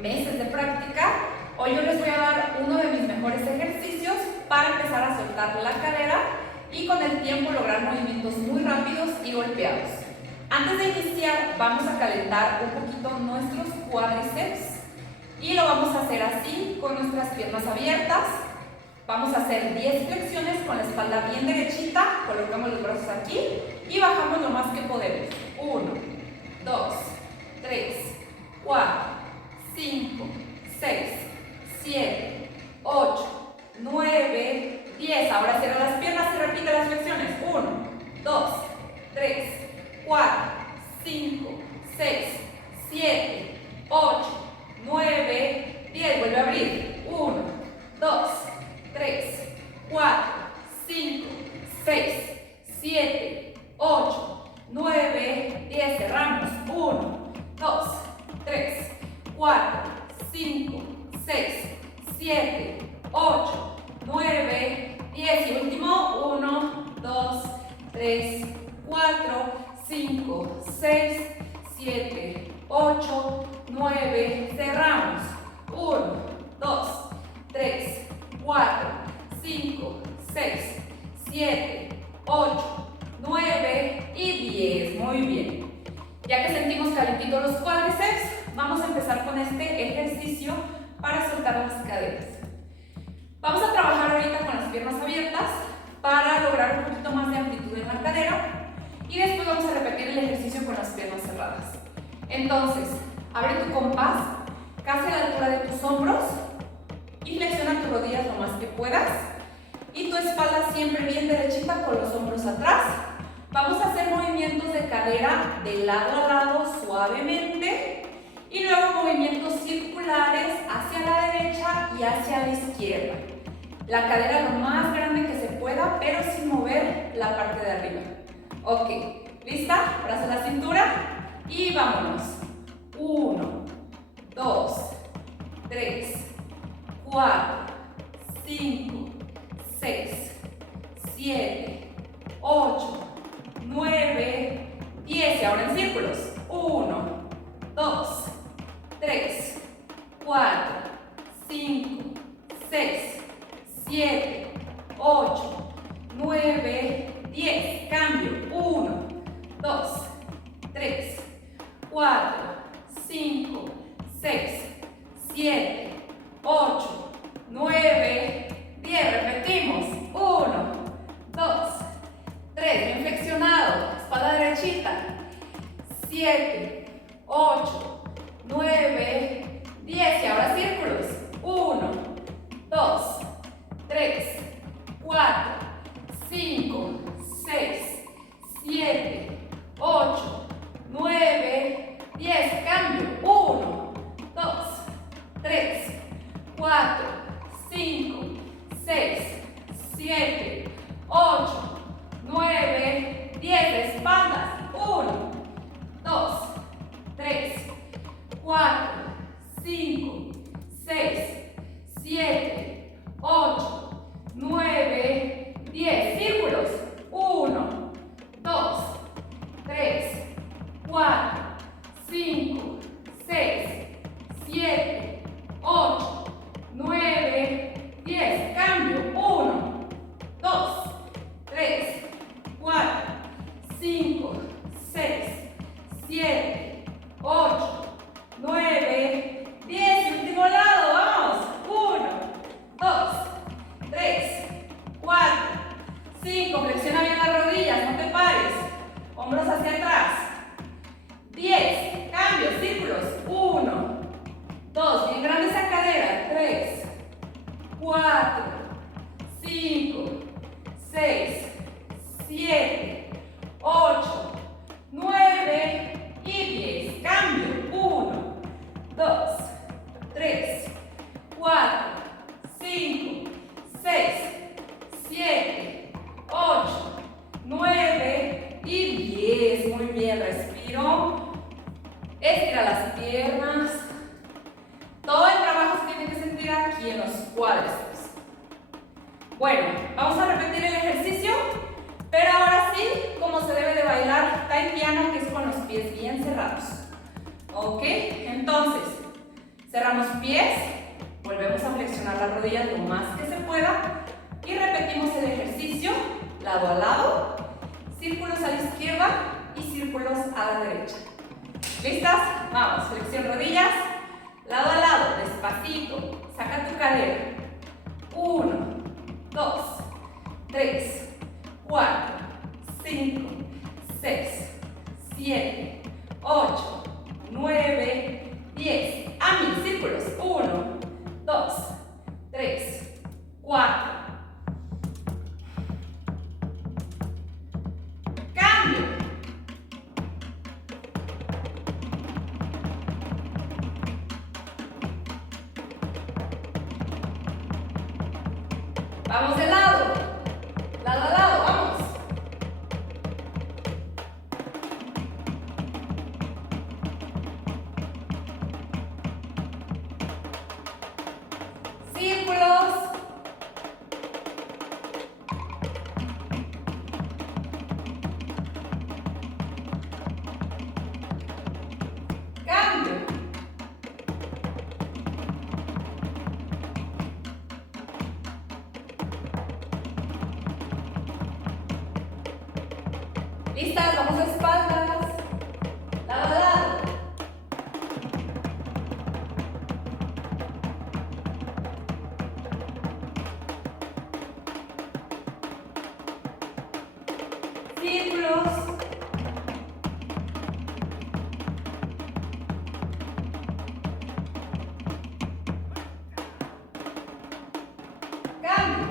meses de práctica, hoy yo les voy a dar uno de mis mejores ejercicios para empezar a soltar la cadera y con el tiempo lograr movimientos muy rápidos y golpeados. Antes de iniciar, vamos a calentar un poquito nuestros cuádriceps y lo vamos a hacer así, con nuestras piernas abiertas. Vamos a hacer 10 flexiones con la espalda bien derechita, colocamos los brazos aquí y bajamos lo más que podemos. 1, 2, 3, 4, 5, 6, 7, 8, 9, 10. Ahora cierra las piernas y repite las flexiones. 1, 2, 3, 4, 5, 6, 7, 8, 9, 10. Vuelve a abrir. 1, 2, 3, 4, 5, 6, 7, 8, 9, 10. Cerramos. 1, 2, 3, 4, 5, 6, 7, 8, 9, 10. Y último. 1, 2, 3, 4, 5, 6, 7, 8, 9. Cerramos. 1, 2, 3, 4, 5, 6, 7, 8, 9 y 10. Muy bien. Ya que sentimos calentitos los cuádriceps, vamos a empezar con este ejercicio para soltar las caderas. Vamos a trabajar ahorita con las piernas abiertas para lograr un poquito más de amplitud en la cadera y después vamos a repetir el ejercicio con las piernas cerradas. Entonces, abre tu compás casi a la altura de tus hombros y flexiona tus rodillas lo más que puedas y tu espalda siempre bien derechita con los hombros atrás. Vamos a hacer movimientos de cadera de lado a lado suavemente y luego movimientos circulares hacia la derecha y hacia la izquierda. La cadera lo más grande que se pueda, pero sin mover la parte de arriba. Ok, ¿lista? Brazo a la cintura y vámonos. 1, 2, 3, 4, 5, 6, 7, 8, 9, 10. Y ahora en círculos. 1, 2, 3, 4, 5, 6, 7, 8, 9, 10. Cambio. 1, 2, 3, 4, 5, 6, 7, 8, 9, 10. Repetimos. 1, 2, 3. Bien flexionado. Espalda derechita. 7, 8, 9, 10. Y ahora círculos. 1, 2, 3, 4, 5, 6, 7, 8, 9, 10. Cambio. 1, 2, 3, 4, 5, 6, 7, 8, 9, 10. Espaldas. 1, 2, 3, 4, 5, 6, 7, 8, 9, 10. Círculos. 1, 2, 3, 4, 5, 6, 7, 8, 9, 10. Cambio. 1, 2, 3, 4, 5, 6, 7, 8, 9, 10. Y último lado. Vamos. 1, 2, 3, 4, 5. Flexiona bien las rodillas. No te pares. Hombros hacia atrás. 10. Cambio. Círculos. 1, 2. Bien grande esa cadera. 3, 4, 5, 6, 7, 8, 9 y 10. Cambio. 1, 2, 3, 4, 5, 6, 7, 8, 9 y 10. Muy bien. Respiro. Estira las piernas. Todo el trabajo se tiene que sentir aquí en los cuádriceps. Bueno, vamos a repetir el ejercicio, pero ahora sí, como se debe de bailar tai piano, que es con los pies bien cerrados. Ok, entonces, Cerramos pies, volvemos a flexionar las rodillas lo más que se pueda y repetimos el ejercicio lado a lado, círculos a la izquierda y círculos a la derecha. ¿Listas? Vamos, flexión rodillas, lado a lado, despacito, saca tu cadera. 1, 2, 3, 4, 5, 6, 7, 8, 9, 10. A mí, círculos. 1, 2, 3, 4. Cambio. Vamos de lado a lado, vamos. Círculos. Cambio. ¿Listas? Vamos a espaldas. Lado a lado. Círculos. Cambio.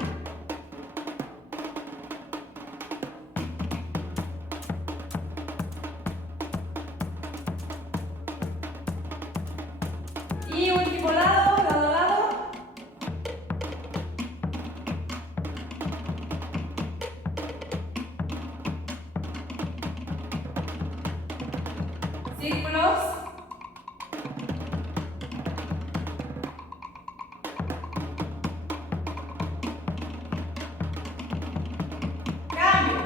Y último lado, lado a lado. Círculos. Cambio.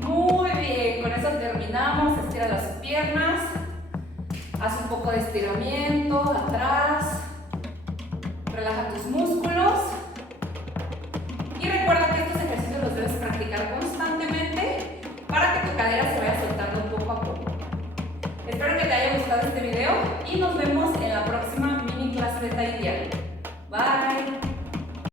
Muy bien, con eso terminamos. Estira las piernas. Haz un poco de estiramiento atrás. Relaja tus músculos. Y recuerda que estos ejercicios los debes practicar constantemente para que tu cadera se vaya soltando poco a poco. Espero que te haya gustado este video y nos vemos en la próxima mini clase de Tai Diario. Bye.